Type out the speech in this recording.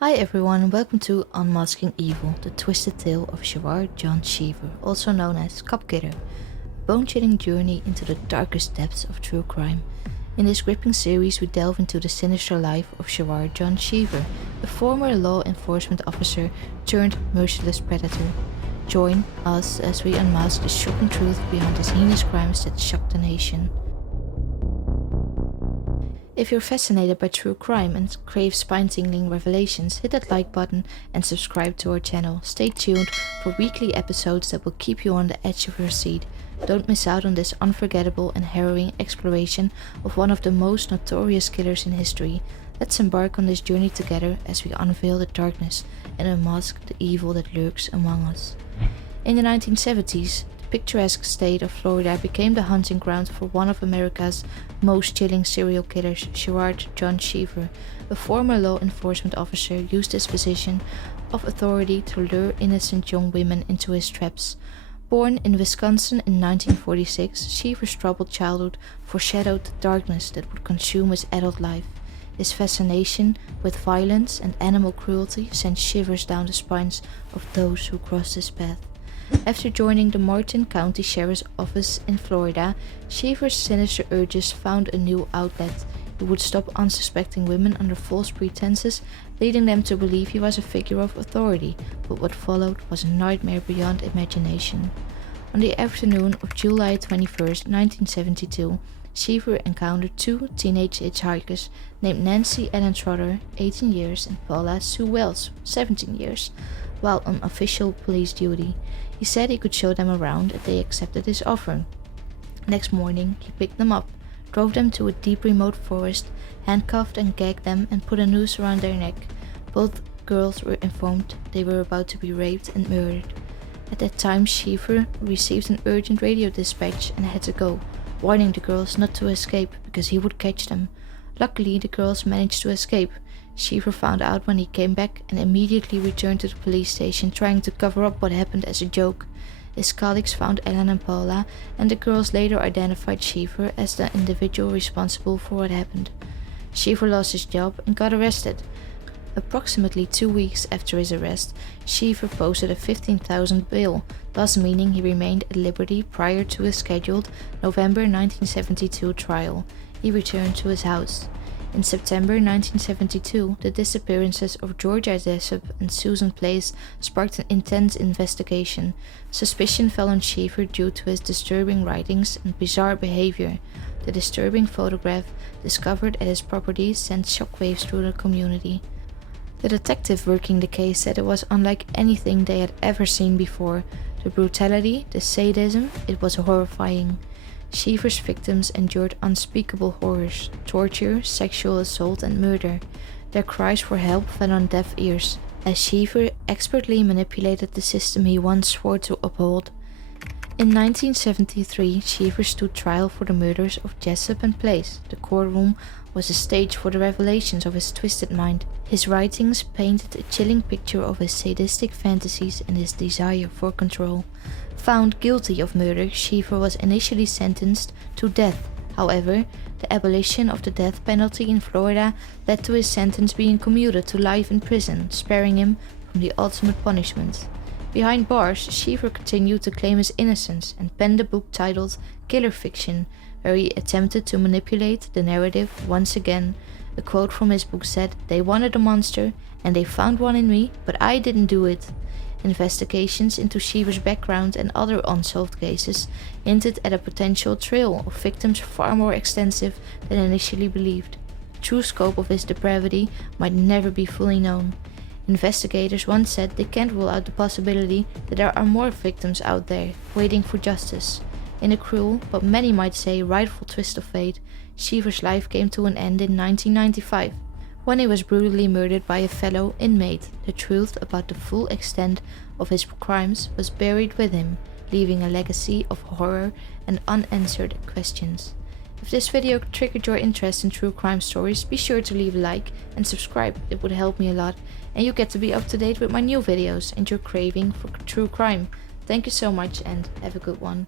Hi everyone, welcome to Unmasking Evil, the twisted tale of Gerard John Schaefer, also known as Cop Killer, a bone-chilling journey into the darkest depths of true crime. In this gripping series we delve into the sinister life of Gerard John Schaefer, a former law enforcement officer turned merciless predator. Join us as we unmask the shocking truth behind his heinous crimes that shocked the nation. If you're fascinated by true crime and crave spine-tingling revelations, hit that like button and subscribe to our channel. Stay tuned for weekly episodes that will keep you on the edge of your seat. Don't miss out on this unforgettable and harrowing exploration of one of the most notorious killers in history. Let's embark on this journey together as we unveil the darkness and unmask the evil that lurks among us. In the 1970s, picturesque state of Florida became the hunting ground for one of America's most chilling serial killers, Gerard John Schaefer. A former law enforcement officer used his position of authority to lure innocent young women into his traps. Born in Wisconsin in 1946, Schaefer's troubled childhood foreshadowed the darkness that would consume his adult life. His fascination with violence and animal cruelty sent shivers down the spines of those who crossed his path. After joining the Martin County Sheriff's Office in Florida, Schaefer's sinister urges found a new outlet. He would stop unsuspecting women under false pretenses, leading them to believe he was a figure of authority, but what followed was a nightmare beyond imagination. On the afternoon of July 21, 1972, Schaefer encountered two teenage hitchhikers named Nancy Ellen Trotter, 18 years, and Paula Sue Wells, 17 years, while on official police duty. He said he could show them around if they accepted his offer. Next morning, he picked them up, drove them to a deep remote forest, handcuffed and gagged them and put a noose around their neck. Both girls were informed they were about to be raped and murdered. At that time, Schaefer received an urgent radio dispatch and had to go, warning the girls not to escape because he would catch them. Luckily, the girls managed to escape. Schaefer found out when he came back and immediately returned to the police station, trying to cover up what happened as a joke. His colleagues found Ellen and Paula, and the girls later identified Schaefer as the individual responsible for what happened. Schaefer lost his job and got arrested. Approximately 2 weeks after his arrest, Schaefer posted a $15,000 bail, thus meaning he remained at liberty prior to his scheduled November 1972 trial. He returned to his house. In September 1972, the disappearances of Georgia Jessup and Susan Place sparked an intense investigation. Suspicion fell on Schaefer due to his disturbing writings and bizarre behavior. The disturbing photograph discovered at his property sent shockwaves through the community. The detective working the case said it was unlike anything they had ever seen before. The brutality, the sadism, it was horrifying. Schaefer's victims endured unspeakable horrors, torture, sexual assault and murder. Their cries for help fell on deaf ears, as Schaefer expertly manipulated the system he once swore to uphold. In 1973, Schaefer stood trial for the murders of Jessup and Place. The courtroom was a stage for the revelations of his twisted mind. His writings painted a chilling picture of his sadistic fantasies and his desire for control. Found guilty of murder, Schaefer was initially sentenced to death. However, the abolition of the death penalty in Florida led to his sentence being commuted to life in prison, sparing him from the ultimate punishment. Behind bars, Schaefer continued to claim his innocence and penned a book titled Killer Fiction, where he attempted to manipulate the narrative once again. A quote from his book said, "They wanted a monster, and they found one in me, but I didn't do it." Investigations into Schaefer's background and other unsolved cases hinted at a potential trail of victims far more extensive than initially believed. The true scope of his depravity might never be fully known. Investigators once said they can't rule out the possibility that there are more victims out there waiting for justice. In a cruel, but many might say rightful twist of fate, Schaefer's life came to an end in 1995. When he was brutally murdered by a fellow inmate. The truth about the full extent of his crimes was buried with him, leaving a legacy of horror and unanswered questions. If this video triggered your interest in true crime stories, be sure to leave a like and subscribe, it would help me a lot, and you get to be up to date with my new videos and your craving for true crime. Thank you so much and have a good one.